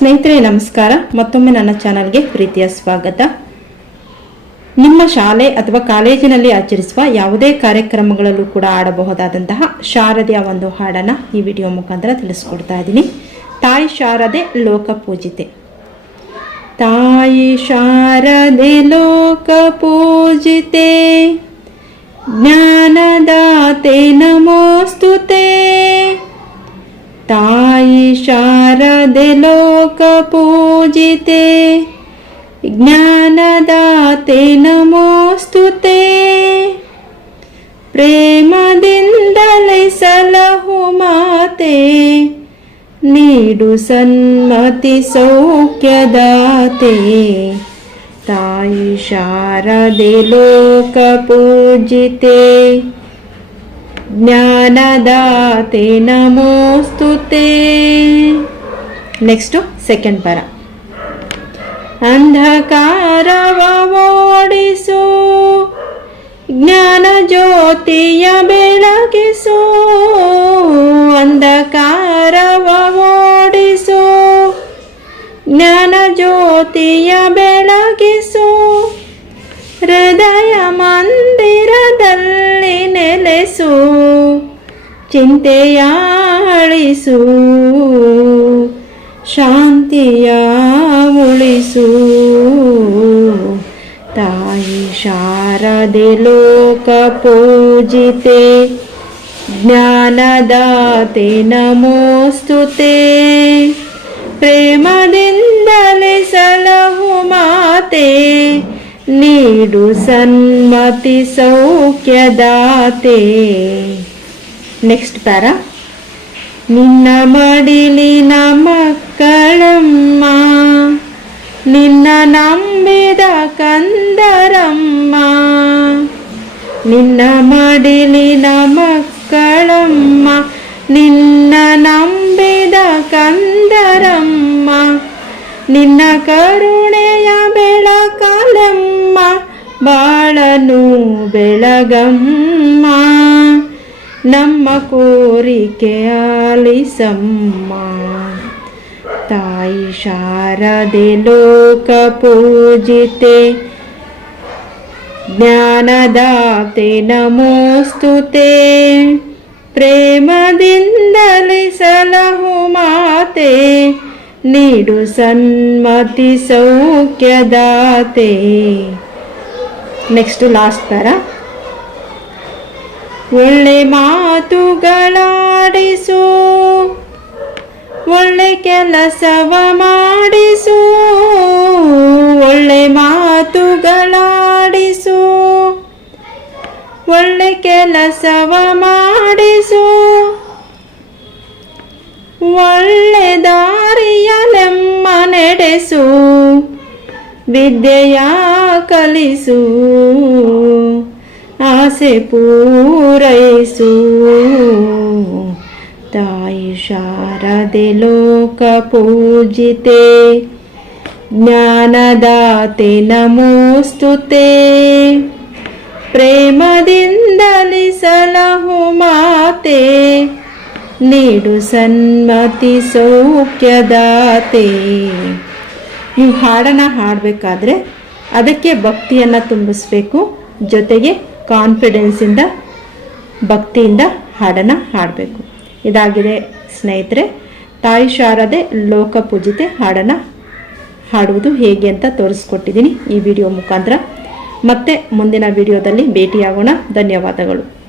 ಸ್ನೇಹಿತರೆ, ನಮಸ್ಕಾರ. ಮತ್ತೊಮ್ಮೆ ನನ್ನ ಚಾನಲ್ಗೆ ಪ್ರೀತಿಯ ಸ್ವಾಗತ. ನಿಮ್ಮ ಶಾಲೆ ಅಥವಾ ಕಾಲೇಜಿನಲ್ಲಿ ಆಚರಿಸುವ ಯಾವುದೇ ಕಾರ್ಯಕ್ರಮಗಳಲ್ಲೂ ಕೂಡ ಆಡಬಹುದಾದಂತಹ ಶಾರದೆಯ ಒಂದು ಹಾಡನ್ನು ಈ ವಿಡಿಯೋ ಮುಖಾಂತರ ತಿಳಿಸ್ಕೊಡ್ತಾ ಇದ್ದೀನಿ. ತಾಯಿ ಶಾರದೆ ಲೋಕ ಪೂಜಿತೆ. ತಾಯಿ ಶಾರದೆ ಲೋಕ ಪೂಜಿತೆ. ಜ್ಞಾನದಾತೆ ನಮೋಸ್ತುತೆ. तायि शारदे लोकपूजिते ज्ञानदाते नमोऽस्तु ते प्रेमदिन्दलै सलहु माते नीडु सन्मति सौख्यदाते तायि शारदे लोकपूजिते ಜ್ಞಾನದಾತೆ ನಮೋಸ್ತುತೆ ನೆಕ್ಸ್ಟು ಸೆಕೆಂಡ್ ಪರ. ಅಂಧಕಾರವ ಓಡಿಸು ಜ್ಞಾನ ಜ್ಯೋತಿಯ ಬೆಳಗಿಸು ಅಂಧಕಾರವ ಓಡಿಸು ಜ್ಞಾನ ಜ್ಯೋತಿಯ ನೆಲೆಸು ಚಿಂತೆಯ ಅಳಿಸು ಶಾಂತಿಯ ಉಳಿಸು ತಾಯಿ ಶಾರದೆ ಲೋಕ ಪೂಜಿತೆ ಜ್ಞಾನದಾತೆ ನಮೋಸ್ತುತೆ ಪ್ರೇಮದಿಂದಲೇ ಸಲಹು ಮಾತೆ ನೀಡು ಸನ್ಮತಿ ಸೌಖ್ಯದಾತೆ. ನೆಕ್ಸ್ಟ್ ಪ್ಯಾರ ನಿನ್ನ ಮಡಿಲಿನ ಮಕ್ಕಳಮ್ಮ ನಿನ್ನ ನಂಬಿದ ಕಂದರಮ್ಮ. ನಿನ್ನ ಮಡಿಲಿನ ಮಕ್ಕಳಮ್ಮ ನಿನ್ನ ನಿನ್ನ ಕರುಣೆಯ ಬೆಳಕಲಮ್ಮ, ಬಾಳನು ಬೆಳಗಮ್ಮ. ನಮ್ಮ ಕೋರಿಕೆ ಆಲಿಸಮ್ಮ. ತಾಯಿ ಶಾರದೆ ಲೋಕ ಪೂಜಿತೆ, ಜ್ಞಾನದಾತೆ ನಮೋಸ್ತುತೆ. ಪ್ರೇಮದಿಂದಲಿಸಲಹು ಮಾತೆ ನೀಡು ಸನ್ಮತಿ ಸೌಖ್ಯದಾತೆ. ನೆಕ್ಸ್ಟ್ ಲಾಸ್ಟ್ ಪರ ಒಳ್ಳೆ ಮಾತುಗಳಾಡಿಸು. ಒಳ್ಳೆ ಕೆಲಸವ ಮಾಡಿಸು. ಒಳ್ಳೆ ಮಾತುಗಳಾಡಿಸು. ಒಳ್ಳೆ ಕೆಲಸವ ಮಾಡಿಸು. ನಡೆಸು ವಿದ್ಯೆಯ ಕಲಿಸು, ಆಸೆ ಪೂರೈಸು. ತಾಯಿ ಶಾರದೆ ಲೋಕ ಪೂಜಿತೆ, ಜ್ಞಾನದಾತೆ ನಮೋಸ್ತುತೆ. ಪ್ರೇಮದಿಂದಲೇ ಸಲಹು ಮಾತೆ, ನೀಡು ಸನ್ಮತಿ ಸೌಖ್ಯದಾತೆ. ನೀವು ಹಾಡನ್ನು ಹಾಡಬೇಕಾದ್ರೆ ಅದಕ್ಕೆ ಭಕ್ತಿಯನ್ನು ತುಂಬಿಸ್ಬೇಕು. ಜೊತೆಗೆ ಕಾನ್ಫಿಡೆನ್ಸಿಂದ ಭಕ್ತಿಯಿಂದ ಹಾಡನ್ನು ಹಾಡಬೇಕು. ಇದಾಗಿದೆ ಸ್ನೇಹಿತರೆ, ತಾಯಿ ಶಾರದೆ ಲೋಕ ಪೂಜಿತೆ ಹಾಡನ್ನು ಹಾಡುವುದು ಹೇಗೆ ಅಂತ ತೋರಿಸ್ಕೊಟ್ಟಿದ್ದೀನಿ ಈ ವಿಡಿಯೋ ಮುಖಾಂತರ. ಮತ್ತೆ ಮುಂದಿನ ವಿಡಿಯೋದಲ್ಲಿ ಭೇಟಿಯಾಗೋಣ. ಧನ್ಯವಾದಗಳು.